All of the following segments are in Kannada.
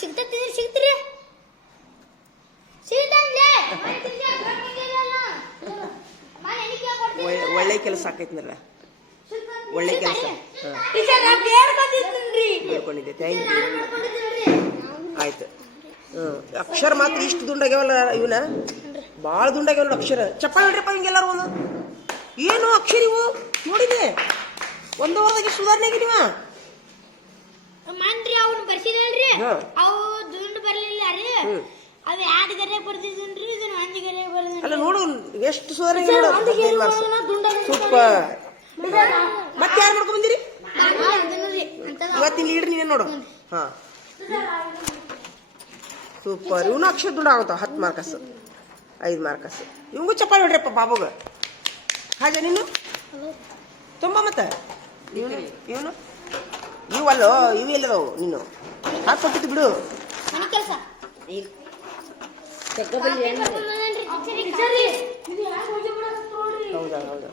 ಸಿಗ್ತೈತಿ ಸಿಗ್ತೀರಿ ಒಳ್ಳೆ ಕೆಲಸ ಆಕೈತಿನಲ್ಲ ಒಳ್ಳೆ ಕೆಲಸ ಬೇಡ್ಕೊಂಡಿದ್ದೆ ಥ್ಯಾಂಕ್ ಯು ಆಯ್ತು ಅಕ್ಷರ ಮಾತ್ರ ಇಷ್ಟು ದುಂಡಾಗ್ಯಾವಲ್ಲ ಇವನ ಭಾಳ ದುಂಡಾಗ್ಯಾವಲ್ಲ ಅಕ್ಷರ ಚಪ್ಪಾಳೆ ಹೊಡ್ರಿಪ್ಪ ಹಿಂಗೆಲ್ಲಾರು ಒಂದು ಏನು ಅಕ್ಷರ ಇವು ನೋಡಿದೆ ಒಂದು ವಾರದಾಗ ಸುಧಾರಣೆ ಆಗಿದೀವ ಮಂತ್ರಿ ಅವ್ನು ಬರ್ಸಿದಲ್ರಿ ಅವು ದುಂಡು ಬರ್ಲಿಲ್ಲ ರೀ ಅದು 2 ಗರೆ ಬರ್ದಿದ್ದನ್ರಿ ಇದನ್ನ 1 ಗರೆ ಬರ್ದಿದ್ದ ಅಲ್ಲ ನೋಡು ಎಷ್ಟು ಸುಧಾರಣೆ ಸೂಪರ್ ಮತ್ತೆ ಯಾರು ಮಾಡ್ಕೊಂಡ್ ಬಂದಿರಿ ಇವತ್ತಿನ ಲೀಡರ್ ನೀನೇ ನೋಡು ಹಾ ಸೂಪರ್ ಇವನು ಅಕ್ಷರ ದುಡ್ಡು ಆಗುತ್ತಾವ 10 ಮಾರ್ಕಸ್ 5 ಮಾರ್ಕಸ್ ಇವಂಗೂ ಚಪ್ಪಾಳೆ ಹೊಡ್ರಪ್ಪ ಬಾಬುಗ ಹಾಜ ನೀನು ತುಂಬ ಮತ್ತೆ ಇವನು ಇವಲ್ಲೋ ಇವು ಎಲ್ಲದವು ನೀನು ಹಾಕಿ ಕೊಟ್ಟಿದ್ದು ಬಿಡು ಕೆಲಸ ಹೌದಾ ಹೌದಾ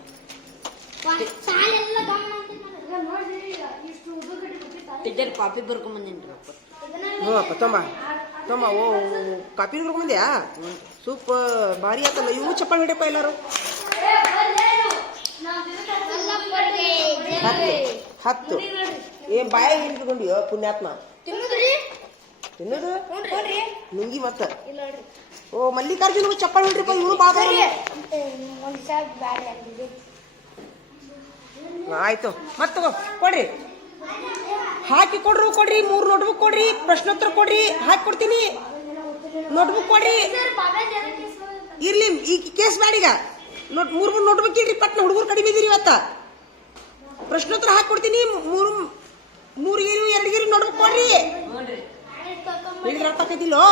ಟೀಚರ್ ಕಾಪಿ ಬರ್ಕೊಂಡ್ ಬಂದೇನ್ರಿ ಹ್ಞೂ ಅಪ್ಪ ತೊಂಬ ಓ ಕಾಪಿ ಬರ್ಕೊಂಬಂದ್ಯಾ ಸೂಪರ್ ಭಾರಿ ಆತಲ್ಲ ಇವು ಚಪ್ಪಾಳೆ ಹೊಡ್ಯಪ್ಪ ಎಲ್ಲಾರು 10 ಏನ್ ಬಾಯಾಗ ಏನ್ ತಗೊಂಡಿಯೋ ಪುಣ್ಯಾತ್ಮ ತಿನ್ನೋದು ನುಂಗಿ ಮತ್ತ ಓ ಮಲ್ಲಿಕಾರ್ಜುನ ಚಪ್ಪಾಳೆ ಹೊಡ್ರಿಪ್ಪ ಇವನು ಬಾಬಾ ಆಯ್ತು ಮತ್ತ ಕೊಡ್ರಿ ಹಾಕಿ ಕೊಡ್ರಿ 3 ನೋಟ್ಬುಕ್ ಕೊಡ್ರಿ ಪ್ರಶ್ನೋತ್ತರ ಕೊಡ್ರಿ ಹಾಕಿ ಕೊಡ್ತೀನಿ ನೋಟ್ಬುಕ್ ಕೊಡ್ರಿ ಇರ್ಲಿ ಈ ಕೇಸ್ ಬ್ಯಾಡೀಗ 3 ನೋಟ್ಬುಕ್ ಇಡ್ರಿ ಪಟ್ನ ಹುಡುಗರು ಕಡಿಮೆ ಇದೀರಿ ಇವತ್ತ ಪ್ರಶ್ನೋತ್ತರ ಹಾಕಿ ಕೊಡ್ತೀನಿ 3 ಗೇರು 2 ಗೇರು ನೋಟ್ಬುಕ್ ಕೊಡ್ರಿ ಅರ್ಥ ಆಕೈತಿಲ್ಲೋ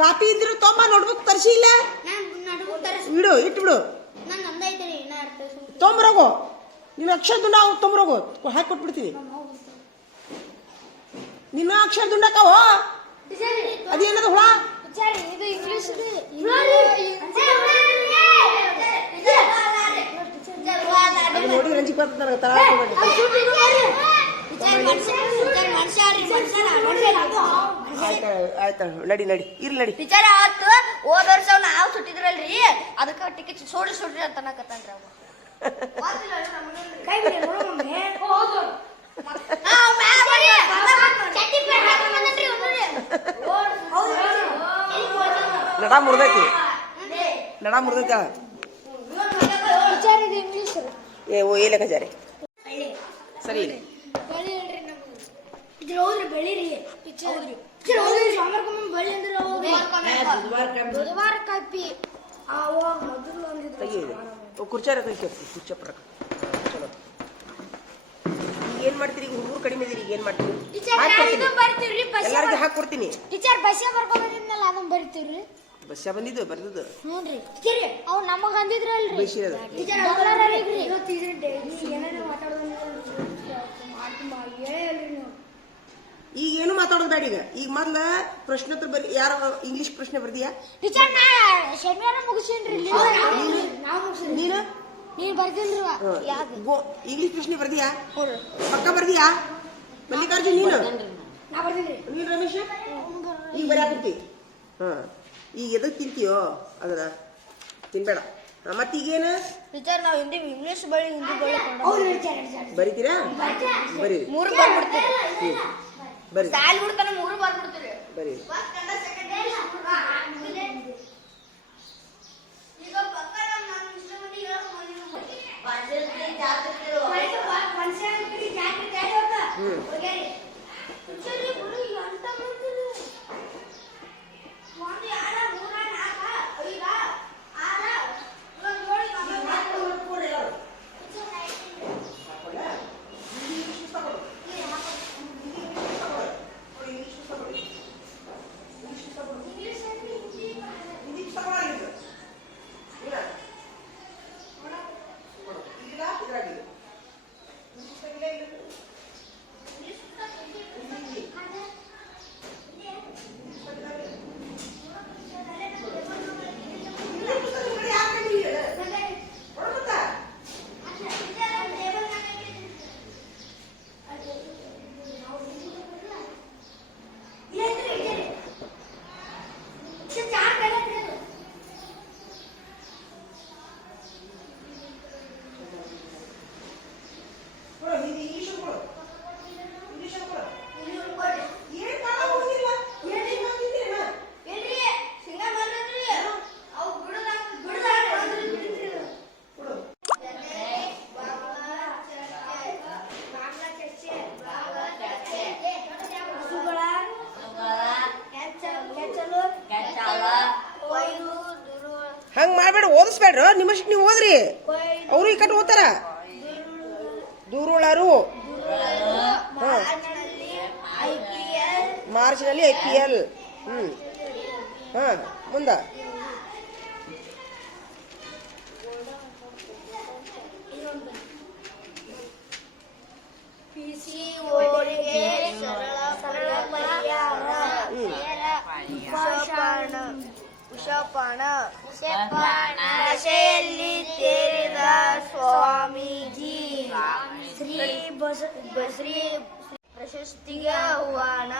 ಕಾಪಿ ಇದ್ರೆ ತೊಂಬ ನೋಟ್ಬುಕ್ ತರಿಸಿ ಇಲ್ಲ ಬಿಡು ಇಟ್ಬಿಡು ತೊಂಬರೋಗು ನಿನ್ನ ಅಕ್ಷರ ದುಂಡ ತೊಂಬರೋಗು ಹಾಕಿ ಕೊಟ್ಬಿಡ್ತೀನಿ ನಿನ್ನ ಅಕ್ಷರ ದುಂಡಕ್ಕವೋ ಅದೇನದು ಹುಳ ನೋಡಿ ರಂಜಿ ಬರ್ತದೆ ಆಯ್ತಾ ನಡಿ ಇರ್ಲಿ ನಡಿ ಟೀಚರ್ ಅವತ್ತು ಹೋದ ವರ್ಷ ನಾವು ಸುಟ್ಟಿದ್ರಲ್ರಿ ಅದಕ್ಕೆ ಟಿಕೆಟ್ ಸೋಡ್ರಿ ಅಂತ ಅನ್ನಕತ್ತನ್ರಿ ಅವ ನಡ ಮುರ್ದೈತಿ ಏ ಓ ಏ ಲೆಕ್ಕಾಚಾರಿ ಸರಿ ಇಲ್ಲ ಕುರ್ಚಾರ ಕುರ್ಚಪ್ರ ಚಲೋ ಏನ್ ಮಾಡ್ತೀರಿ ಈಗ ಹುಡುಗರು ಕಡಿಮೆ ಇದೀರಿ ಏನ್ ಮಾಡ್ತೀರಿ ಎಲ್ಲರಿಗೂ ಹಾಕಿ ಕೊಡ್ತೀನಿ ಟೀಚರ್ ಬಸ್ ಬರ್ಕೊಂಡ್ಬಂದಿದ್ನಲ್ಲ ಅದನ್ನ ಬರಿತೀವ್ರಿ ಬಸ್ಸ ಬಂದಿದ್ದು ಬರ್ದಿದ್ದು ಹ್ಞೂನ್ರಿ ಅವ್ ನಮಗ ಅಂದಿದ್ರಲ್ರಿ ಬೈಸಿರೋದು ಈಗ ಏನು ಮಾತಾಡೋದು ಬೇಡ ಈಗ ಮೊದ್ಲ ಪ್ರಶ್ನೋತ್ತರ ಬರಿ ಯಾರು ಇಂಗ್ಲಿಷ್ ಪ್ರಶ್ನೆ ಬರ್ದಿಯಾ ಟೀಚರ್ ನಾ ಶನಿವಾರ ಮುಗಿಸೇನ್ರಿ ನೀನು ಬರ್ದಿಲ್ರಿ ಇಂಗ್ಲಿಷ್ ಪ್ರಶ್ನೆ ಬರ್ದಿಯಾ ಪಕ್ಕ ಬರ್ದಿಯಾ ಮಲ್ಲಿಕಾರ್ಜುನ್ ನೀನು ನೀನು ರಮೇಶ ಈಗ ಬರ್ಯಾಕತ್ತಿ ಹಾ ಈಗ ಎದಕ್ ತಿಂತೀಯೋ ಅದನ್ನ ತಿನ್ಬೇಡ ಮತ್ತೀಗೇನು ಟೀಚರ್ ನಾವು ಹಿಂದಿ ಇಂಗ್ಲಿಷ್ ಬಳಿ ಹಿಂದಿ ಬಳಿ ಬರೀತೀರಾ ಬರೀ 3 ಬರ್ಬಿಡ್ತೀವಿ ಬರೀ ಸಾಲ್ ಬಿಡ್ತಾನೆ 3 ಬರ್ಬಿಡ್ತೀವಿ ಬರೀ ಓದಿಸ್ಬೇಡ್ರ ನಿಮ್ಮಷ್ಟು ನೀವು ಓದ್ರಿ ಅವರು ಈ ಕಟ್ಟು ಓದ್ತಾರ ದೂರುಳರು ಮಾರ್ಚ್ನಲ್ಲಿ IPL ಮುಂದ ನಶೆಯಲ್ಲಿ ತೇರಿದ ಸ್ವಾಮೀಜಿ ಶ್ರೀ ಪ್ರಶಸ್ತಿಗೆ ಆಹ್ವಾನ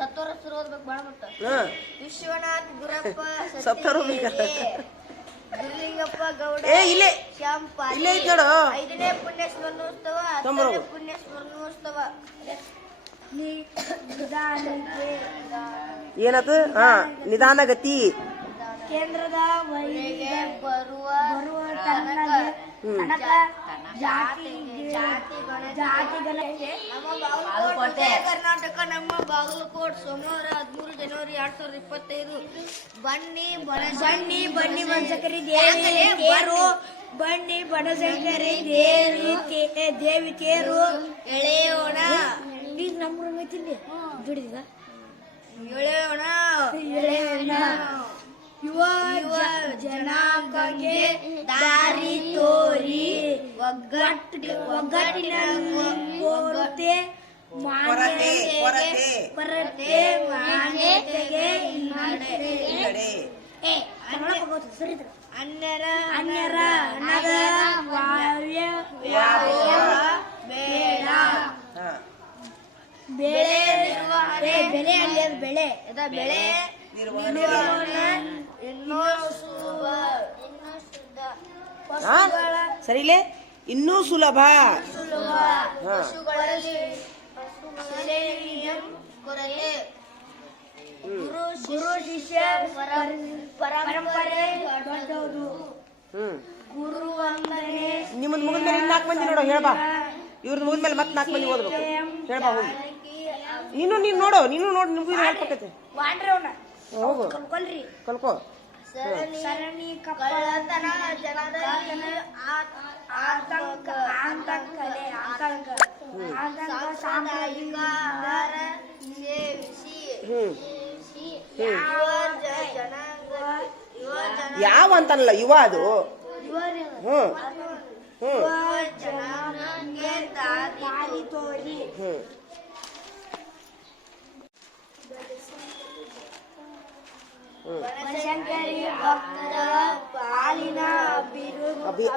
ಸತ್ತೋರ ಓದ್ಬೇಕು ಬಾಳ ಮಟ್ಟ ವಿಶ್ವನಾಥ್ ಗುರಪ್ಪ ಗುರುಲಿಂಗಪ್ಪ ಗೌಡ ಶ್ಯಾಂಪಾಲಿ 5ನೇ ಪುಣ್ಯ ಸ್ಮರಣೋತ್ಸವ 10ನೇ ಪುಣ್ಯ ಸ್ಮರಣೋತ್ಸವ ಏನದು ನಿಧಾನಗತಿ ಕೇಂದ್ರದ ವೈರಿಗೆ ಬರುವ ತನಕ ಜಾತಿ ಕರ್ನಾಟಕ ನಮ್ಮ ಬಾಗಲಕೋಟ್ ಸೋಮವಾರ 13 ಜನವರಿ 2025 ಬನ್ನಿ ಬನಶಂಕರಿ ದೇವಿ ತೇರು ಎಳೆಯೋಣ ಎಳೆಯೋಣ ಯುವ ಜನಾಂಗಕ್ಕೆ ದಾರಿ ತೋರಿ ಒಗ್ಗಟ್ಟಿನ ಕೊರತೆ ಮಾನ್ಯತೆಗೆ ಅನ್ಯರ ಹಣದ ಬೇಡ ಬೆಳೆ ಸರಿಲೇ ಇನ್ನೂ ಸುಲಭ ಪಶುಗಳಲ್ಲಿ ಗುರು ಶಿಷ್ಯ ಪರಂಪರೆ ದೊಡ್ಡದು ಗುರು ವಂದನೆ ನಿಮ್ಮದ್ ಮುಗಿದ್ಮೇಲೆ 4 ಮಂದಿ ನೋಡೋ ಹೇಳ್ಬಾ ಇವ್ರದ್ದು ಮುಗಿದ್ಮೇಲೆ ಮತ್ತೆ 4 ಮಂದಿ ಓದ್ಬೇಕು ಹೇಳ್ಬಾ ಹೋಗಿ ನೀನು ನೋಡು ನಿಮ್ಗೂ ಹೇಳ್ಬೇಕೈತೆ ಹೋಗು ಕಲ್ಕೋ ಸರಣಿ ಕಳ್ಳತನ ಜನರಲ್ಲಿ ಆತಂಕ ಸಾಂಪ್ರದಾಯಿಕ ಆಹಾರ ಸೇವಿಸಿ ಯಾವ ಅಂತಲ್ಲ ಯುವ ಅದು ಜನಾಂಗಕ್ಕೆ ದಾರಿ ತೋರಿ ಬನಶಂಕರಿ ಭಕ್ತರ ಪಾಲಿನ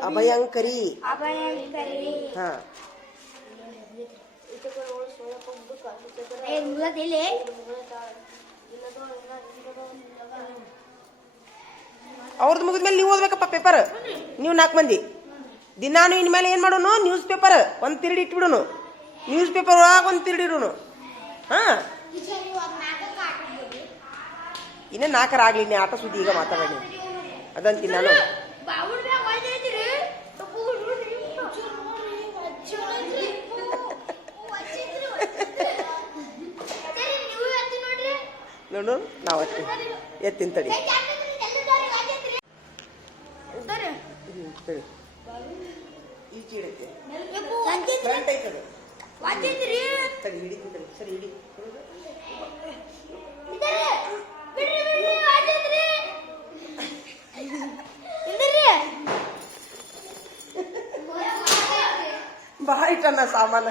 ಅಭಯಂಕರಿ ಅವ್ರದ್ದು ಮುಗಿದ್ಮೇಲೆ ನೀವು ಓದ್ಬೇಕಪ್ಪ ಪೇಪರ್ ನೀವು 4 ಮಂದಿ ದಿನಾನು ಇನ್ಮೇಲೆ ಏನ್ ಮಾಡೋನು ನ್ಯೂಸ್ ಪೇಪರ್ ಒಂದ್ ತಿರುಡಿ ಇಟ್ಬಿಡೋನು ನ್ಯೂಸ್ ಪೇಪರ್ ಒಳಗೆ ಒಂದ್ ತಿರುಡಿ ಇಡೋನು ಇನ್ನೇ 4 ಆಗ್ಲಿ ನೀ ಆಟ ಸುದ್ದಿ ಈಗ ಮಾತಾಡಿ ಅದಂತೀನಿ ನಾನು ನೋಡು ನಾವು ಎತ್ತಿನ ತಡಿ ಈಚೆ ಇಡಕ್ಕೆ ಫ್ರಂಟ್ ಐತದು ತಡಿ ಹಿಡಿತೀನಿ ಸರಿ ಹಿಡಿ ಭಾಳ ಇಟ್ಟಣ್ಣ ಸಾಮಾನ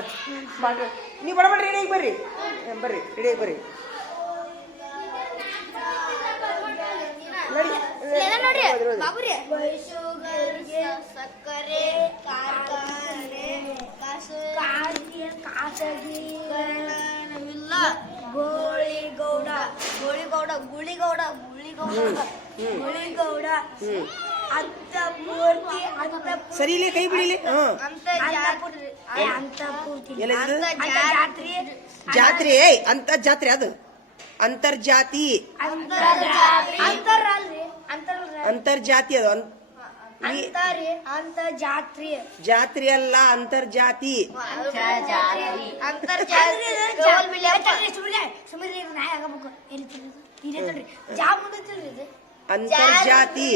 ನೀವು ಬಡ ರೆಡಿಯಾಗಿ ಬರ್ರಿ ರೆಡಿಯಾಗಿ ಬರ್ರಿ ಸಕ್ಕರೆ ಕಾರ್ಖಾನೆ ಖಾಸಗೀಕರಣವಿಲ್ಲ ಗುಳಿಗೌಡ ಸರಿ ಇಲ್ಲಿ ಕೈ ಬಿಡಿಲಿ ಜಾತ್ರೆ ಅಂತ ಜಾತ್ರೆ ಅದು ಅಂತರ್ಜಾತಿ ಅಂತರ್ಜಾತಿ ಅದು ಜಾತ್ರೆ ಅಲ್ಲ ಅಂತರ್ಜಾತಿ ಅಂತರ್ಜಾತಿ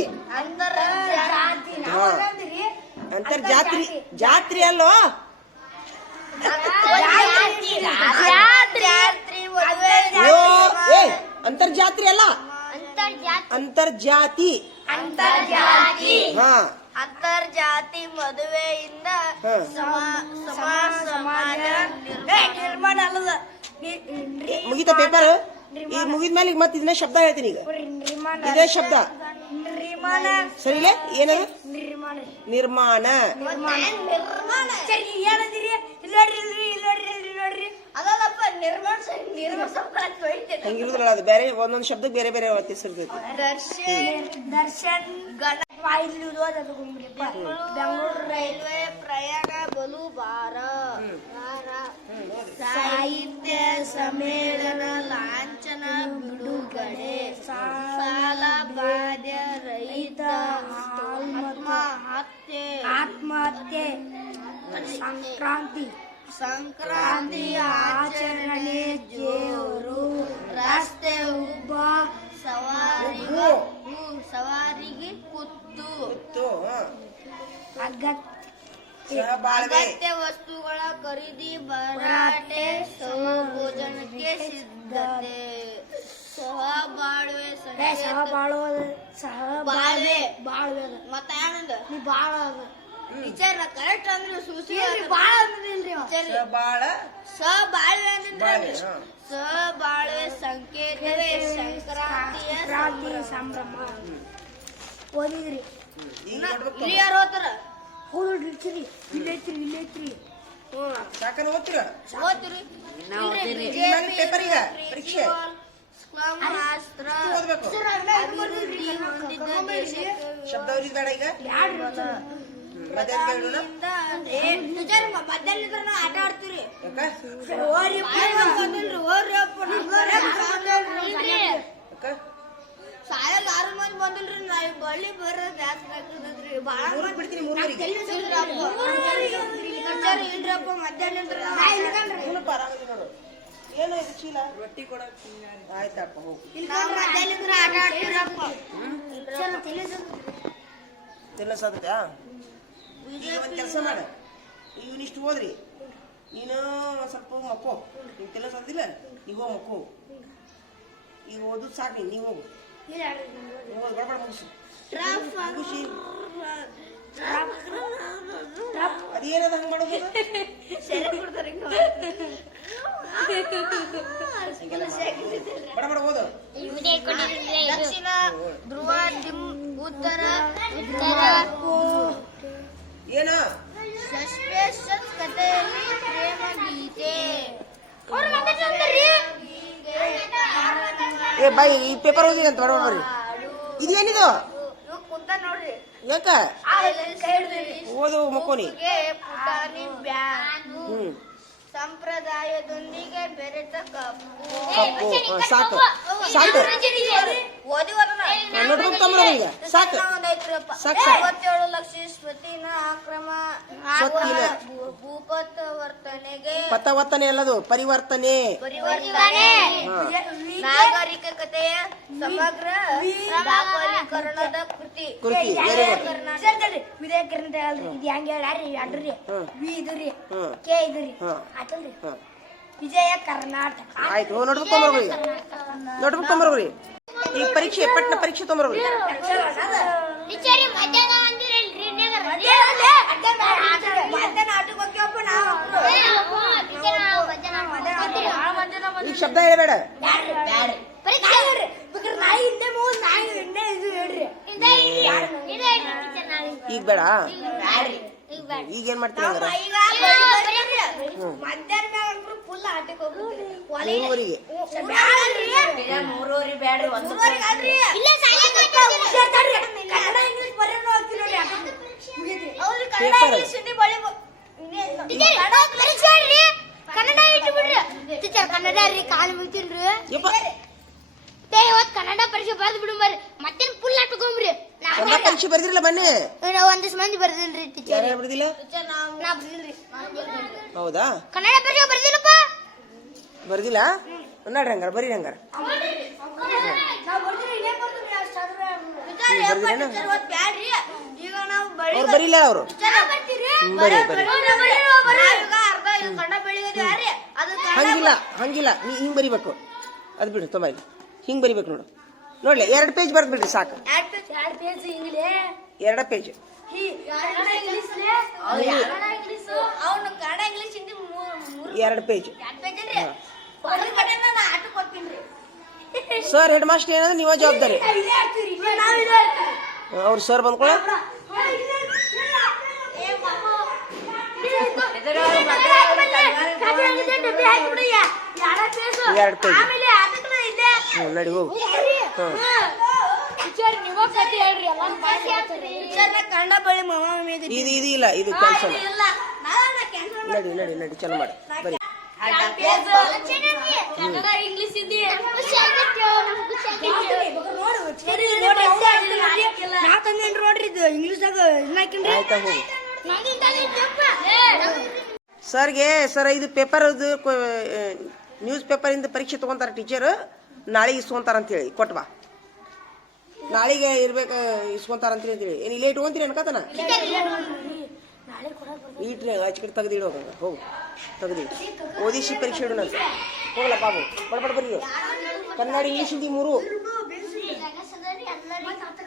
ಹಾ. ಅಂತರ್ಜಾತ್ರಿ ಜಾತ್ರಿ ಅಲ್ಲೋ ಅಯ್ಯೋ, ಏ ಅಂತರ್ಜಾತ್ರಿ ಅಲ್ಲ ಅಂತರ್ಜಾತಿ ಹಾ ಅಂತರ್ಜಾತಿ ಮದುವೆಯಿಂದ ಹಾ. ಸಮಾಜ ನಿರ್ಮಾಣ ಅಲ್ಲದ ಮುಗಿತ ಪೇಪರ್ ಈಗ ಮುಗಿದ್ಮೇಲೆ ಈಗ ಮತ್ತೆ ಇದನ್ನ ಶಬ್ದ ಹೇಳ್ತೀನಿ ಈಗ ಇದೇ ಶಬ್ದ ಸರಿಲೇ ಏನದು ನಿರ್ಮಾಣ ಅದಲ್ಲಪ್ಪ ನಿರ್ಮಾಣ ಹಂಗಿರುದಿಲ್ಲ ಅದು ಬೇರೆ ಒಂದೊಂದು ಶಬ್ದಕ್ಕೆ ಬೇರೆ ಬೇರೆ ಹೆಸರಿರ್ತೈತಿ ದರ್ಶನ್ ಬೆಂಗಳೂರು ರೈಲ್ವೆ ಪ್ರಯಾಣ ಬಲು ಭಾರ ಸಾಹಿತ್ಯ ಸಮ್ಮೇಳನ ಲಾಂಛನ ಬಿಡುಗಡೆ ಸಾಲ ಬಾಧ್ಯ ರಹಿತ ಆತ್ಮಹತ್ಯೆ ಸಂಕ್ರಾಂತಿ ಆಚರಣೆ ಜೋರು ರಸ್ತೆ ಉಬ್ಬ ಸವಾರಿಗೆ ಕುತ್ತು ಅಗತ್ಯ ವಸ್ತುಗಳ ಖರೀದಿ ಭರಾಟೆ ಭೋಜನಕ್ಕೆ ಸಿದ್ಧತೆ ಬಾಳ್ವೆ ಮತ್ತ ಏನಂದ ಟೀಚರ್ ಕರೆಕ್ಟ್ ಅಂದ್ರೆ ಸೂಸಿ ಬಾಳ್ವೆ ಅಂದ್ರೆ ಬಾಳ್ವೆ ಸಂಕೇತವೇ ಸಂಕ್ರಾಂತಿಯ ಸಂಭ್ರಮ ಓದಿದ್ರಿ ಇಲ್ಲಿ ಯಾರು ಓದ್ತಾರ ಸಾಕನ ಓದ್ತೀರ ಓದ್ತೀರಿ ಪೇಪರ್ ಈಗ ಪರೀಕ್ಷೆ ಓದ್ಬೇಕು ಶಬ್ದ ಅವ್ರಿಗೆ ಬೇಡ ಈಗ ಮಧ್ಯಾಹ್ನ ಆಟ ಆಡ್ತೀರಿ ಸಾಯಲ್ 6 ಮಂದಿ ಬಂದಿಲ್ರಿ ನಾವ್ ಬಳ್ಳಿ ಬರೋದ್ ಬ್ಯಾಸ್ರ ಆಗ್ತದ್ರಿ ಬಾಳ ಬಿಡ್ತೀನಿ ಮೂರವರೆಗೆ ಇಲ್ರಪ್ಪ ಮಧ್ಯಾಹ್ನ ನೋಡು ಏನೋ ಇದು ಚೀಲ ರೊಟ್ಟಿ ಕೊಡ ಆಯ್ತಪ್ಪ ಹೋಗು ಮಧ್ಯಾಹ್ನ ಆಟ ಆಡ್ತೀರಪ್ಪ ತಿನ್ನಸಾದ್ಯಾ ಈಗ ಒಂದು ಕೆಲಸ ಮಾಡ ಇವನಿಷ್ಟು ಹೋದ್ರಿ ನೀನು ಸ್ವಲ್ಪ ಮಕ್ಕೋ ನೀನು ತಿನ್ನಸಾದಿಲ್ಲ ನೀವು ಹೋಗಿ ಮಕ್ಕೋ ಈಗ ಓದೋದು ಸಾಕು ನೀವು ಹೋಗು ಹೋಗೋದು ಬಡಬಡ ಮುಗಿಸು ಮುಗಿಸಿ ಅದೇನದ ಹಂಗೆ ಮಾಡೋದು ಬಡಬಡ ಓದು ದಕ್ಷಿಣ ಧ್ರುವ ಉತ್ತರ ಏನ ಸಸ್ಪೆನ್ಸ್ ಕಥೆಯಲ್ಲಿ ಪ್ರೇಮ ಗೀತೆ ಏ ಬಾಯ್ ಈ ಪೇಪರ್ ಓದಿದೆ ಅಂತ ಬಡಬಡ ಬರ್ರಿ ಇದೇನಿದು ಕುಂತ ನೋಡ್ರಿ ಯಾಕ ಓದು ಮಕ್ಕೋನಿ ಪುಟಾಣಿ ಬ್ಯಾಗು ಸಂಪ್ರದಾಯದೊಂದಿಗೆ ಬೆರೆತ ಕಪ್ಪು ಸಾಕು ಸಾಕು ನೋಟ್ಬುಕ್ ತಗೊಂಬರ ಈಗ ಸಾಕು ಸಾಕು 57 ಲಕ್ಷ ಸ್ವತ್ತಿನ ಅಕ್ರಮ ಭೂಪತವರ್ತನೆಗೆ ಪತವರ್ತನೆ ಅಲ್ಲದು ಪರಿವರ್ತನೆ ನಾಗರಿಕತೆಯ ಸಮಗ್ರ ದಾಖಲೀಕರಣದ ಕೃತಿ ವಿಜಯ ಕರ್ನಾಟಕ ಆಯ್ತು ನೋಟ್ಬುಕ್ ತಗೊಂಬರ್ರಿ ನೋಟ್ಬುಕ್ ತಗೊಂಬರ್ರಿ ಈ ಪರೀಕ್ಷೆ ಪಟ್ನ ಪರೀಕ್ಷೆ ತಗೊಂಬರ್ರಿ ಈಗ ಶಬ್ದ ಹೇಳಬೇಡ ಈಗ ಬೇಡ ಈಗ ಏನ್ ಮಾಡ್ತೀನಿ ಹಂಗಾರ ಫುಲ್ ಆಟಕ್ಕೆ ಮೂರುವರೆಗೆ ಕನ್ನಡ ಇಟ್ಬಿಡ್ರಿ ಟೀಚರ್ ಕನ್ನಡ ರೀ ಕಾಲು ಮುಗಿತೀನ್ರಿ ಕನ್ನಡ ಪರೀಕ್ಷೆ ಬರ್ದು ಬಿಡು ಬರ್ರಿ ಮತ್ತೇನ್ ಫುಲ್ ಆಟಕೊಂಬ್ರಿ ಕನ್ನಡ ಪರೀಕ್ಷೆ ಬರ್ದಿರಲ್ಲ ಬನ್ನಿ ಒಂದಿಷ್ಟು ಮಂದಿ ಬರ್ದಿಲ್ರಿ ಟೀಚರ್ ಯಾರು ಬರ್ದಿಲ್ಲ ನಾ ಬರ್ದಿಲ್ರಿ ಹೌದಾ ಕನ್ನಡ ಪರೀಕ್ಷೆ ಬರ್ದಿಲ್ಲಪ್ಪ ಬರ್ದಿಲ್ಲ ನೋಡ್ರಿ ಹಂಗಾರ ಬರೀ ಹಂಗಾರ ಬರ್ದಿರೇನ ಬ್ಯಾಡ್ರಿ ಈಗ ನಾವು ಬಳಿ ಅವ್ರು ಬರೀಲ್ಲ ಅವರು ಬರೀ ಬರೀ ಕನ್ನಡ ಬೆಳಿಗೋದ್ರಿ ಅದು ಹಂಗಿಲ್ಲ ನೀ ಹಿಂಗೆ ಬರಿಬೇಕು ಅದು ಬಿಡು ತೊಂಬ ಇಲ್ಲಿ ಹಿಂಗೆ ಬರಿಬೇಕು ನೋಡು ನೋಡ್ಲಿ 2 ಪೇಜ್ ಬರ್ದು ಬಿಡ್ರಿ ಸಾಕು 2 ಪೇಜ್ ಇಂಗ್ಲೇ 2 ಪೇಜ್ ಅವನು Kannada English Hindi 2 page 2 page ರೀ ಹೊರಗೆ ಕಡೆ ನಾನು ಆಟ ಕೊಡ್ತೀನಿ ಸರ್ ಹೆಡ್ ಮಾಸ್ಟರ್ ಏನಂದ್ರೆ ನೀವ ಜವಾಬ್ದಾರಿ ಅವ್ರು ಸರ್ ಬಂದ್ಕೊಳ್ಳ ನಡಿ ಹೋಗು ಕನ್ನಡ ಬಳಿ ಇದು ಇಲ್ಲ ಇದು ಕ್ಯಾನ್ಸಲ್ ನಡಿ ಚಲೋ ಮಾಡಿ ಬರೀ ಕನ್ನಡ ಇಂಗ್ಲಿಷ್ ಹಿಂದಿ ನೋಡ್ರಿ ಇದು ಇಂಗ್ಲಿಷ್ದಾಗ ಆಯ್ತಾ ಹೋಗು ಸರ್ಗೆ ಸರ್ ಇದು ಪೇಪರ್ ನ್ಯೂಸ್ ಪೇಪರ್ ಇಂದ ಪರೀಕ್ಷೆ ತಗೊಂತಾರ ಟೀಚರ್ ನಾಳೆಗೆ ಇಸ್ಕೊಂತಾರ ಅಂತ ಹೇಳಿ ಕೊಟ್ಟು ಬಾ ನಾಳೆಗೆ ಇರ್ಬೇಕು ಇಸ್ಕೊಂತಾರ ಅಂತ ಹೇಳಿ ಏನು ಇಲ್ಲೇ ಇಟ್ಕೊಂತೀರಿ ಅನ್ಕತನ ಇಟ್ರಿ ಆಚೆ ಕಡೆ ತೆಗ್ದಿಡು ಹೋಗು ತೆಗ್ದಿಡು ಓದಿಸಿ ಪರೀಕ್ಷೆ ಇಡು ನಾನು ಹೋಗಲ್ಲ ಬಾಬು ಬಡ ಬರ್ರಿ ಕನ್ನಡ ಇಂಗ್ಲೀಷ್ ಹಿಂದಿ 3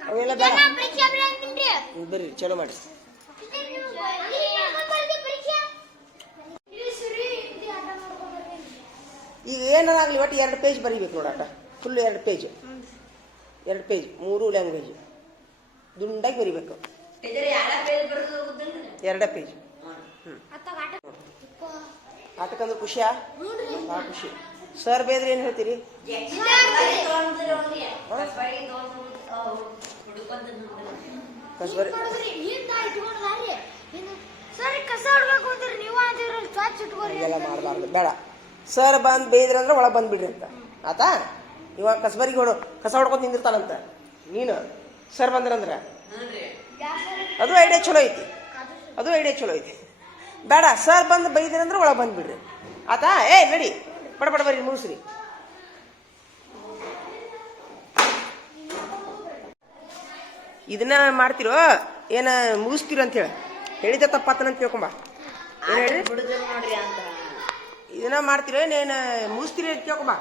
ಅವೆಲ್ಲ ಬೇಡ ಬರ್ರಿ ಚಲೋ ಮಾಡಿ ಈಗ ಏನಾಗಲಿ ಒಟ್ಟು 2 ಪೇಜ್ ಬರೀಬೇಕು ನೋಡಾಟ ಫುಲ್ 2 ಪೇಜ್ 3 ಲ್ಯಾಂಗ್ವೇಜ್ ದುಂಡಾಗಿ ಬರೀಬೇಕು 2 ಪೇಜ್ ಆಟಕ್ಕಂದ್ರೆ ಖುಷಿಯಾ ಭಾಳ ಖುಷಿ ಸರ್ ಬೇದ್ರೆ ಏನು ಹೇಳ್ತೀರಿ ಕಸ್ಬರಿ ಎಲ್ಲ ಮಾಡಬಾರ್ದು ಬೇಡ ಸರ್ ಬಂದು ಬೇಯ್ದ್ರಂದ್ರೆ ಒಳಗೆ ಬಂದ್ಬಿಡ್ರಿ ಅಂತ ಆತಾ ಇವಾಗ ಕಸ್ಬರಿಗೆ ಹೊಡು ಕಸ ಹೊಡ್ಕೊಂಡು ನಿಂದಿರ್ತಾನಂತ ನೀನು ಸರ್ ಬಂದ್ರಂದ್ರೆ ಅದು ಐಡಿಯಾ ಚಲೋ ಐತಿ ಬೇಡ ಸರ್ ಬಂದು ಬೈದ್ರಂದ್ರೆ ಒಳಗೆ ಬಂದ್ಬಿಡ್ರಿ ಆತಾ ನಡಿ ಪಡ ಬರ್ರಿ ಮುಗಿಸ್ರಿ ಇದನ್ನ ಮಾಡ್ತಿರೋ ಏನ ಮುಗಿಸ್ತಿರೋ ಅಂತ ಹೇಳಿದ ತಪ್ಪಾತನಂತ ತಿಳ್ಕೊಂಬ ಏನ್ ಹೇಳ್ರಿ ಇದನ್ನ ಮಾಡ್ತಿರೋ ಏನೇನು ಮುಗಿಸ್ತೀರಿ ಅಂತ ಕೇಳ್ಕೊಂಬ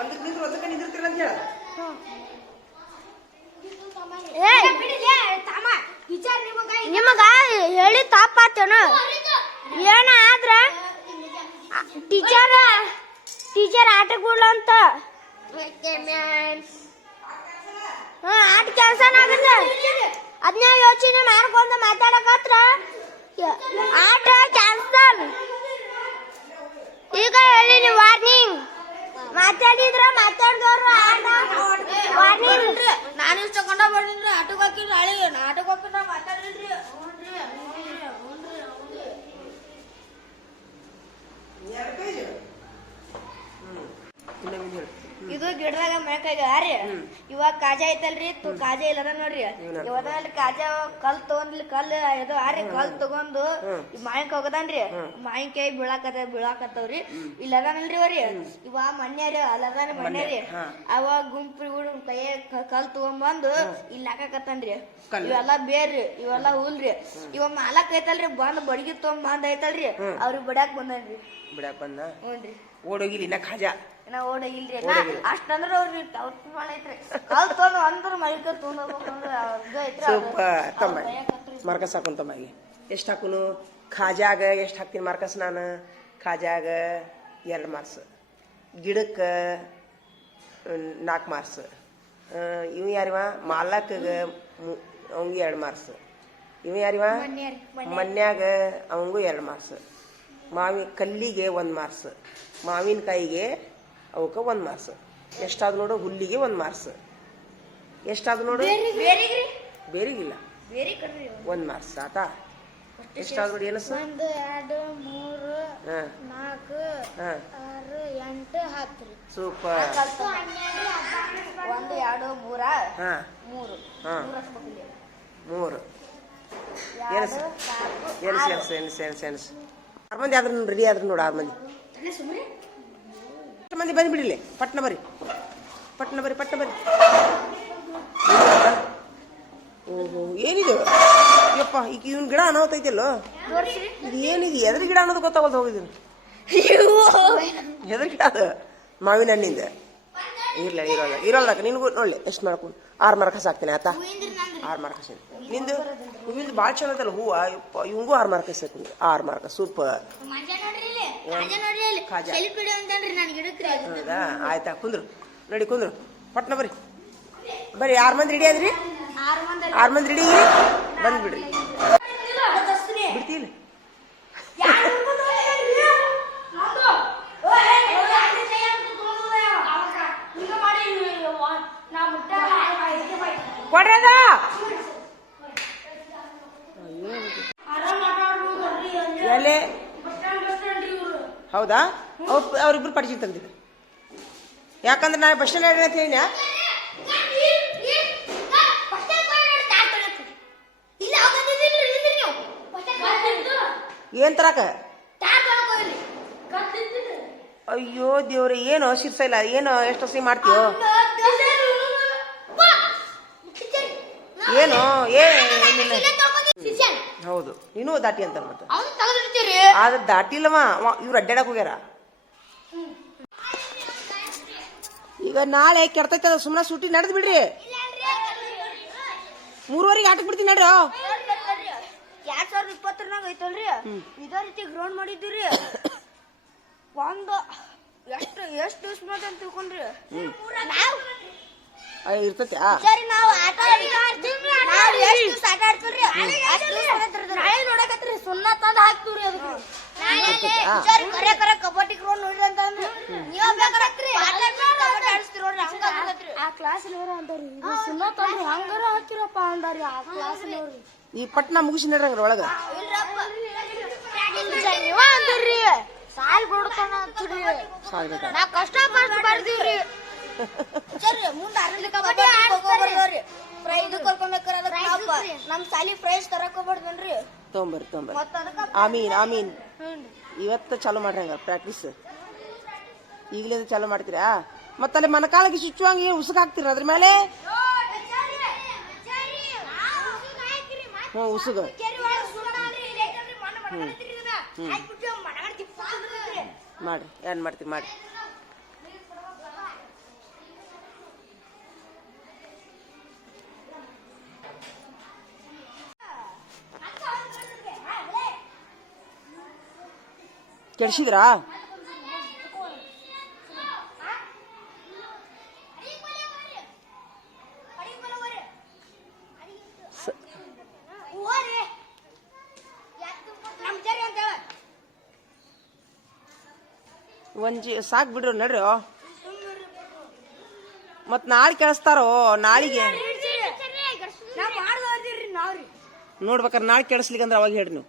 ಒಂದಕ್ಕೆ ನಿಂದಿರ್ತೀರ ಅಂತ ಹೇಳ ನಿಮಗ ಹೇಳಿ ತಪ್ಪಾತೇನು ಏನ ಆದ್ರ ಟೀಚರ್ ಆಟಕ್ಕೆ ಬಿಡ್ಲ ಅಂತ ಆಟ ಕೆಲಸನ ಆಗತ್ತೆ ಅದನ್ನ ಯೋಚನೆ ಮಾಡ್ಕೊಂಡು ಮಾತಾಡಕತ್ರ ಆಟ ಕ್ಯಾನ್ಸಲ್ ಈಗ ಹೇಳಿ ವಾರ್ನಿಂಗ್ ಮಾತಾಡಿದವ್ರು ವಾರ್ನಿಂಗ್ ನಾನು ಇಷ್ಟ ತಗೊಂಡ ಬಂದಿನ್ರಿ ಆಟಕ್ಕೆ ಹಾಕಿನ್ರಿ ಆಟಕ್ಕೆ ಹಾಕಿನ ಮಾತಾಡಿಲ್ರಿ ಇದು ಗಿಡದಾಗ ಮಳಕಾಗ್ಯಾರಿ ಇವಾಗ ಕಾಜಾ ಐತಲ್ರಿ ಕಾಜಾ ಇಲ್ಲದ ನೋಡ್ರಿ ಇವತ್ತಲ್ಲಿ ಕಾಜಾ ಕಲ್ ತಗೊಂಡ್ಲಿ ಕಲ್ ಇದು ಆರಿ ಕಲ್ ತಗೊಂಡು ಮಾವಿನಕಾಯಿ ಹೋಗದನ್ರಿ ಮಾವಿನಕಾಯಿ ಬೀಳಾಕತ್ತವ್ರಿ ಇಲ್ಲದನಲ್ರಿ ಅವ್ರಿ ಇವ ಮನ್ಯಾರಿ ಅಲ್ಲದಾನ ಮನ್ಯಾರಿ ಅವಾಗ ಗುಂಪು ಕೈಯ ಕಲ್ ತಗೊಂಡ್ಬಂದು ಇಲ್ಲಿ ಹಾಕಕತ್ತನ್ರಿ ಇವೆಲ್ಲ ಬೇರ್ರಿ ಇವೆಲ್ಲ ಹುಲ್ರಿ ಇವ ಮಾಲಕ್ ಐತಲ್ರಿ ಬಂದ್ ಬಡಗಿ ತಗೊಂಡ್ ಐತಲ್ರಿ ಅವ್ರಿಗೆ ಬಡ್ಯಾಕ್ ಬಂದನ್ರಿ ಹ್ಞೂನ್ರಿ ಓಡೋಗಿಲಿ ನಾ ಖಾಜಾ ಓಡೋಗಿಲ್ರಿ ಅಷ್ಟಂದ್ರ ಅವ್ರಿ ಐತ್ರಿ ಕಲ್ ತೊಗೊಂಡು ಅಂದ್ರ ಮಳಿಕ ಸೂಪರ್ ಮಾರ್ಕಸ್ ಹಾಕೊಂತ ತಮ್ಮಗೆ ಎಷ್ಟು ಹಾಕುನು ಖಾಜಾಗ ಎಷ್ಟು ಹಾಕ್ತೀನಿ ಮಾರ್ಕಸ್ ನಾನು ಖಾಜಾಗ 2 ಮಾರ್ಕ್ಸ್ ಗಿಡಕ್ಕೆ 4 ಮಾರ್ಕ್ಸ್ ಇವ್ ಯಾರಿವ ಮಾಲಕ್ಗ ಅವಂಗೆ 2 ಮಾರ್ಕ್ಸ್ ಇವ್ ಯಾರಿವ ಮನ್ಯಾಗ ಅವಂಗೂ 2 ಮಾರ್ಕ್ಸ್ ಕಲ್ಲಿಗೆ 1 ಮಾರ್ಕ್ಸ್ ಮಾವಿನಕಾಯಿಗೆ ಅವಕ್ಕೆ 1 ಮಾರ್ಕ್ಸ್ ಎಷ್ಟಾದ್ರು ನೋಡು ಹುಲ್ಲಿಗೆ 1 ಮಾರ್ಕ್ಸ್ ಎಷ್ಟಾದ್ರು ನೋಡು ಬೇರಿಗಿಲ್ಲ 1 ಮಾರ್ಕ್ಸ್ ಆತಾ ಎಷ್ಟಾದ್ರು ನೋಡಿ ಏನಸ 1 2 3 4 6 8 10 ಸೂಪರ್ 1 2 3 ಎನ್ಸ್ 6 ಮಂದಿ ಆದ್ರೂ ರೆಡಿ ಆದ್ರು ನೋಡು 6 ಮಂದಿ ಎಷ್ಟು ಮಂದಿ ಬಂದ್ಬಿಡಿಲಿ ಪಟ್ನ ಬರ್ರಿ ಓಹೋ ಏನಿದು ಯಪ್ಪ ಈಗ ಇವನ್ ಗಿಡ ಅನಾಹುತ ಐತಿಲ್ಲೋ ಇದು ಏನಿದೆ ಎದ್ರ ಗಿಡ ಅನ್ನೋದು ಗೊತ್ತಾಗಲ್ದು ಹೋಗಿದ್ದೀನಿ ಎದ್ರ ಗಿಡ ಅದು ಮಾವಿನ ಹಣ್ಣಿಂದ ಇರಲ್ಲ ನಿನ್ಗೂ ನೋಡ್ಲಿ ಎಷ್ಟು ಮಾಡ್ಕೊಂಡು 6 ಮಾರ್ಕ್ ಹಾಕ್ತೀನಿ ಆತ 6 ಮಾರ್ಕ್ ಹಾಕ್ತೀನಿ ನಿಂದು ಹೂವಿಂದು ಭಾಳ ಚಲೋ ಐತಲ್ಲ ಹೂವ ಇವಂಗೂ 6 ಮಾರ್ಕ್ ಹಾಕ್ತೀನಿ 6 ಮಾರ್ಕ್ ಸೂಪರ್ ಹೌದಾ ಆಯ್ತಾ ಕುಂದ್ರು ನೋಡಿ ಕುಂದ್ರು ಪಟ್ನ ಬರ್ರಿ 6 ಮಂದಿ ರೆಡಿ ಆದ್ರಿ 6 ಮಂದಿ ರೆಡಿ ಬಂದ್ಬಿಡ್ರಿ ಬಿಡ್ತಿಲ್ಲ ಕೊಡ್ರದ ಎಲೆ ಹೌದಾ ಅವ್ರಿಬ್ರು ಪಡಿಸಿ ತೆಗ್ದಿರಿ ಯಾಕಂದ್ರೆ ನಾನು ಬಸ್ ಸ್ಟ್ಯಾಂಡ್ ಅಂತ ಹೇಳಿನ ಏನ್ ತರಕ ಅಯ್ಯೋ ದೇವ್ರೆ ಏನು ಶಿರ್ಸ ಇಲ್ಲ ಏನು ಎಷ್ಟು ಹಸಿ ಮಾಡ್ತೀಯೋ ಏನು ಏನಿಲ್ಲ ಹೌದು ನೀನು ದಾಟಿ ಅಂತ ಮತ್ತೆ ಆದ್ರೆ ದಾಟಿಲ್ಲವ ಇವ್ರು ಅಡ್ಡಾಡಕ್ ಹೋಗ್ಯಾರ ಈಗ ನಾಳೆ ಕೆಡ್ತೈತೆ ಅದ ಸುಮ್ಮನೆ ಸುಟ್ಟಿ ನಡೆದ್ ಬಿಡ್ರಿ 3:30 ಆಟಕ್ ಬಿಡ್ತೀನಿ ನಡ್ರಿ 2020 ಐತಲ್ರಿ ಇದೇ ರೀತಿ ಗ್ರೌಂಡ್ ಮಾಡಿದ್ದೀರಿ ಒಂದು ಎಷ್ಟು ದಿವಸ ಅಂತ ತಿಳ್ಕೊಂಡ್ರಿ ಇರ್ತೈತಿ ಸರಿ ನಾವು ಆಟ ನೋಡಕತ್ರಿ ಸುಣ್ಣ ತಂದ್ ಹಾಕ್ತಿವ್ರಿ ಅದಕ್ಕೆ ಕರೆ ಕರೆ ಕಬಡ್ಡಿ ಗ್ರೌಂಡ್ ನೋಡ್ರಿ ಅಂತಂದ್ರೆ ನೀವ್ ಬೇಕಾರತ್ರಿ ಕಬಡ್ಡಿ ಆಡಿಸ್ತೀರಿ ನೋಡ್ರಿ ಹಂಗ ಆ ಕ್ಲಾಸ್ ಅಂತಾರ್ರಿ ಸುಣ್ಣ ತಂದ್ರಿ ಹಂಗಾರ ಹಾಕಿರಪ್ಪ ಅಂದಾರಿ ಆ ಕ್ಲಾಸ್ ಈ ಪಟ್ನ ಮುಗಿಸಿ ನಡ್ರಂಗ್ರ ಒಳಗ ನೀವ ಅಂದ್ರಿ ಸಾಲ್ ಬಿಡ್ತಾನ ಅಂತೀರಿ ನಾ ಕಷ್ಟಪಟ್ಟು ಬರ್ದೀವ್ರಿ ಸರಿ ಮುಂದೆ ಅರ್ಲಿ ಕಬಡ್ಡಿ ಆಡ್ತಾರ್ರಿ ಪ್ರೈಸ್ ಕರ್ಕೊಂಡ್ಬೇಕಾರ ನಮ್ ಸಾಲಿ ಪ್ರೈಸ್ ತರಕ್ ಹೋಗ್ಬಾರ್ದನ್ರಿ ತೊಂಬರ್ರಿ ಆಮೀನ್ ಇವತ್ತು ಚಾಲು ಮಾಡ್ರಿ ಹಂಗ ಪ್ರಾಕ್ಟೀಸ್ ಈಗಲೇ ಚಾಲು ಮಾಡ್ತೀರಾ ಮತ್ತಲ್ಲಿ ಮನಕಾಲಕ್ಕೆ ಚುಚ್ಚುವಂಗ ಏನ್ ಉಸುಕ್ ಹಾಕ್ತೀರ ಅದ್ರ ಮೇಲೆ ಉಸುಗ ಮಾಡ್ರಿ ಏನ್ ಮಾಡ್ತೀವಿ ಮಾಡ್ರಿ ಕೆಡ್ಸಿದ್ರಾ ಒಂಜಿ ಸಾಕ್ ಬಿಡ್ರಿ ನಡ್ರಿ ಮತ್ ನಾಳೆ ಕೆಡಿಸ್ತಾರೋ ನಾಳಿಗೆ ನೋಡ್ಬೇಕಾರೆ ನಾಳೆ ಕೆಡಿಸ್ಲಿಕ್ಕೆ ಅಂದ್ರೆ ಅವಾಗ ಹೇಳ್ರಿ ನೀವು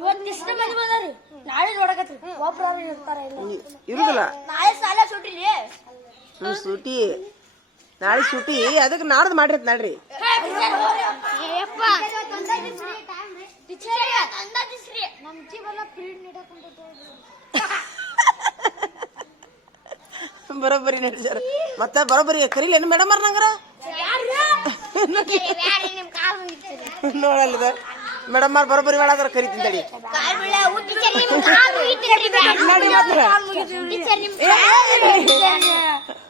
₹1 ಇರುದಿಲ್ಲ ಸೂಟಿ ನಾಳೆ ಸೂಟಿ ಅದಕ್ಕೆ ನಾಡ್ದು ಮಾಡಿರತ್ ನಾಡ್ರಿ ಬರೋಬ್ಬರಿ ನಡ್ಸಾರ ಮತ್ತ ಬರೋಬ್ಬರಿ ಕರೀಲೇನು ಮೇಡಮ್ ನಂಗರ ನೋಡಲ್ಲ ಮೇಡಮ್ ಬರೋಬ್ಬರಿ ಮಾಡಾದ್ರ ಕರಿತೀನಿ ತಡಿ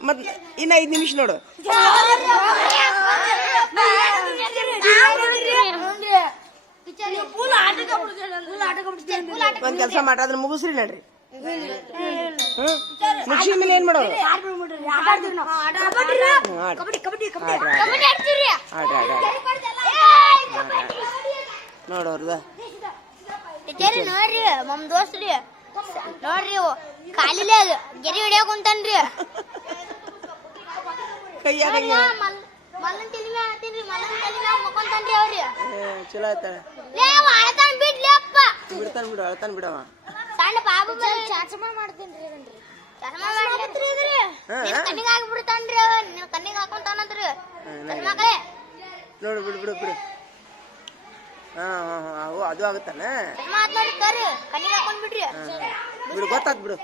ಮತ್ ಇನ್ನ 5 ನಿಮಿಷ ನೋಡು ಒಂದ್ ಕೆಲಸ ಮಾಡ್ರಿ ಅದನ್ನ ಮುಗಿಸ್ರಿ ನಡ್ರಿ ಮುಗಿಸಿ ಮೇಲೆ ಏನ್ ಮಾಡೋರು ನೋಡೋರ್ದ ನೋಡ್ರಿ ನಮ್ ದೋಸ್ತ್ರಿ ನೋಡ್ರಿ ಕಾಲಿಲೆ ಗೆರಿ ಹಿಡಿಯಾಕ ಕುಂತಾನ್ರಿ ಮಲ್ಲನ್ ತಲಿ ಮ್ಯಾಲ ಹಾಕ್ತೀನ್ರಿ ಮಲ್ಲನ್ ತಲಿ ಮ್ಯಾಲ ಮಕ್ಕೊಂತಾನ್ರಿ ಅವ್ರಿ ಚಲೋ ಆಯ್ತ ಅಳತಾನ್ ಬಿಡ್ಲಿ ಅಪ್ಪ ಬಿಡ್ತಾನ ಬಿಡು ಅಳತಾನ ಬಿಡವ ಸಣ್ಣ ಬಾಬು ಚಾಚಮ ಮಾಡ್ತೀನ್ರಿ ಚರ್ಮ ಮಾಡ್ತೀರಿ ಇದ್ರಿ ನಿನ್ ಕಣ್ಣಿಗೆ ಹಾಕ್ಬಿಡ್ತಾನ್ರಿ ಅವ ನಿನ್ ಕಣ್ಣಿಗೆ ಹಾಕೊಂತಾನಂತ್ರಿ ಮಗಳೇ ನೋಡು ಬಿಡು ಬಿಡು ಬಿಡು ಹಾ ಹಾ ಹಾ ಅವು ಅದು ಆಗುತ್ತಾನ ಮಾತಾಡಿ ಕರಿ ಕಣ್ಣಿಗೆ ಹಾಕೊಂಡ್ ಬಿಡ್ರಿ ಬಿಡು ಗೊತ್ತಾತ್ ಬಿಡು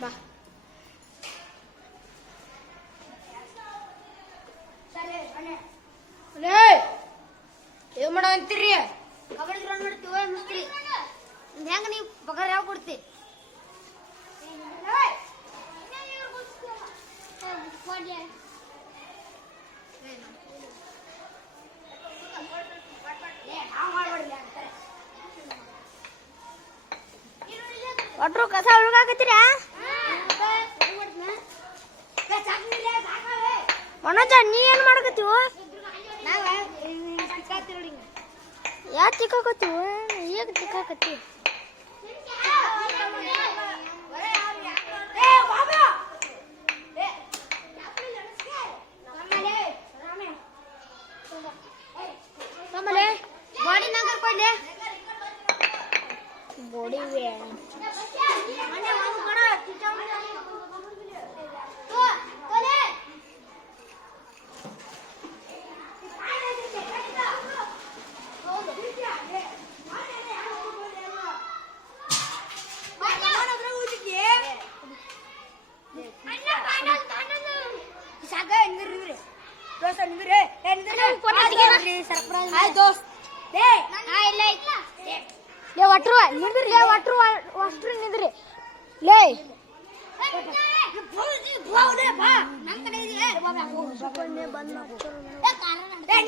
ಬಾ ಏನ್ ಮಾಡೋ ಅಂತೀರಿ ಕಬಡ್ಡಿ ಗ್ರೌಂಡ್ ಮಾಡ್ತೀವಿ ಮುಸ್ತ್ರಿ ಹೆಂಗ ನೀವು ಪಗಾರ ಯಾವ ಕೊಡ್ತಿ ಒಟ್ರು ಕಸ ಹುಡುಗಾಕತ್ತೀರ ಮನೋಜ ನೀ ಏನ್ ಮಾಡಕತ್ತೀವ ಯಾ ತಿಕ್ಕಾಕತ್ತೀವ ಈಗ ತಿಕ್ಕಾಕತ್ತಿ ಬಾಡಿ ನಂಗೆ ಕೊಡ್ಲಿ ಬಾಡಿ ಒಟ್ರು ನಿಂದ್ರಿ ಒಟ್ರು ಅಷ್ಟ್ರು ನಿಂದ್ರಿ ಲೇ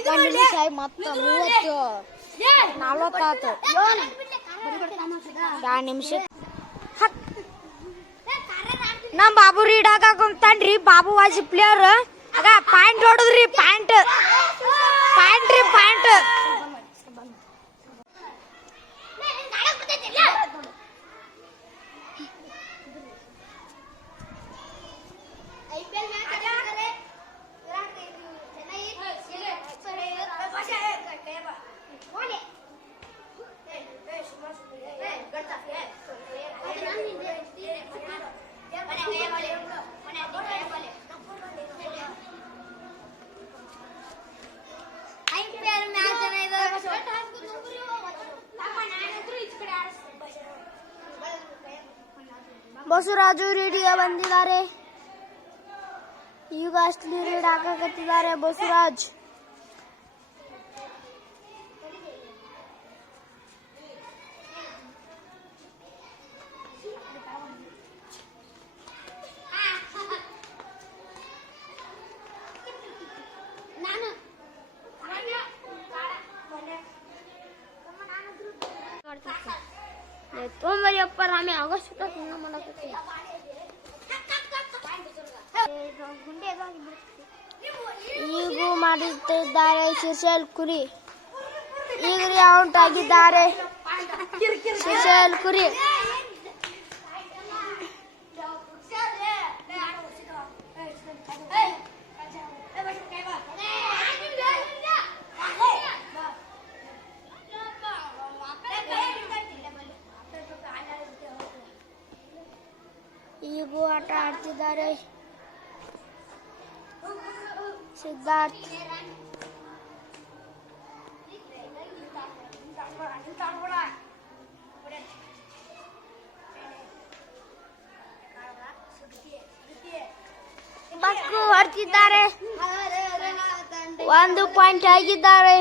ಒಂದ್ ನಿಮಿಷ ಮತ್ತ 40 2 ನಿಮಿಷ ನಮ್ ಬಾಬು ರೀಡ್ ಹಾಕಂತಾನ್ರಿ ಬಾಬು ವಾಜಿ ಪ್ಲೇಯರ್ ಆಗ ಪಾಯಿಂಟ್ ಹೊಡದ್ರಿ ಪಾಯಿಂಟ್ ರೀ ಪಾಯಿಂಟ್ ಬಸವರಾಜು ರೀಡಿಗೆ ಬಂದಿದ್ದಾರೆ ಈಗ ಅಷ್ಟಲಿ ರೀಡ್ ಹಾಕಕತ್ತಿದ್ದಾರೆ ಬಸವರಾಜ್ ತೊಂಬರಿಯಪ್ಪ ರಾಮೆ ಆಗಸ್ಟ್ ಮಾಡಕತ್ತೀನಿ ಈಗೂ ಮಾಡುತ್ತಿದ್ದಾರೆ ಶಿರ್ಷಲ್ ಕುರಿ ಈಗ ಔಟ್ ಆಗಿದ್ದಾರೆ ಶಿರ್ಷಲ್ ಕುರಿ ಈಗೂ ಆಟ ಆಡ್ತಿದ್ದಾರೆ ಸಿದ್ಧಾರ್ಥ್ ಬಕ್ಕು ಹೊಡ್ತಿದ್ದಾರೆ 1 ಪಾಯಿಂಟ್ ಆಗಿದ್ದಾರೆ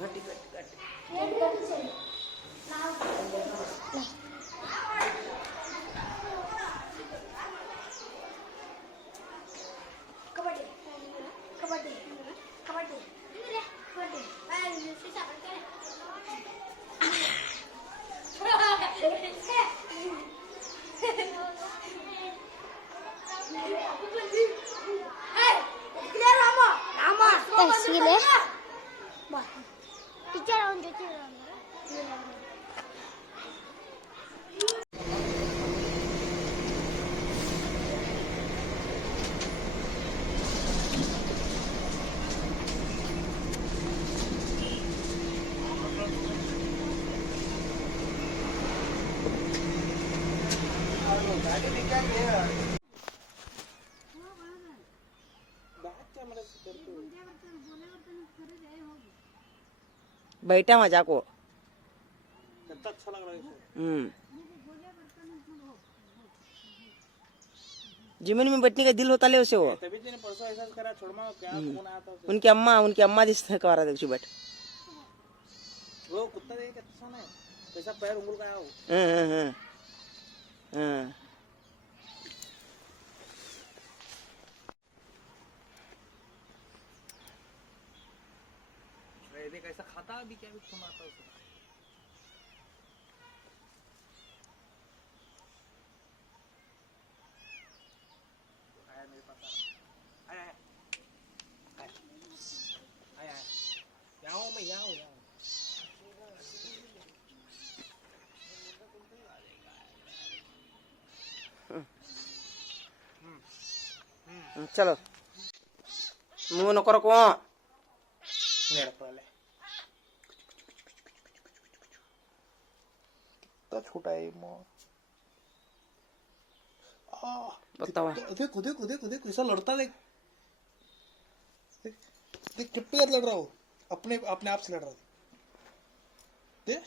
ಗಟ್ಟಿ ಗಟ್ಟಿ ಗಟ್ಟಿ बैठा मजा को अच्छा लग रहा है जिमिन में बैठने का दिल होता ले उसे वो तभी तेने परसों ऐसा करा छोड़मा क्या फोन आया था उनकी अम्मा जिस तरह का रहा बैठ वो कुत्ता देख कैसा ना कैसा पैर उंगल का आया हो देख ऐसा खाता भी क्या भी खून आता है आया मेरे पास आया आया आया यहाँ हूँ मैं यहाँ हूँ चलो मुंह न करो को मेरा पहले कितना छोटा है मोर बतावा देखो देखो देखो देखो ऐसा लड़ता देख देख देख चुप्पी लड़ रहा हो अपने अपने आप से लड़ रहा देख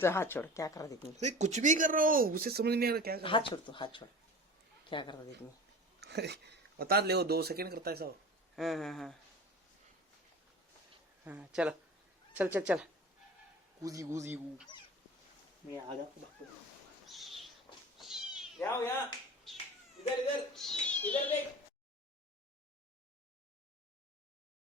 तो हाथ छोड़ क्या कर रहा देखनी देख कुछ भी कर रहा हो उसे समझ नहीं आ रहा क्या कर रहा हाथ छोड़ तो हाथ छोड़ क्या कर रहा देखनी है। बता ले वो 2 सेकंड करता है ऐसा हाँ हाँ हाँ हाँ चलो चल चल चल कूजी कूजी मैं आ जाता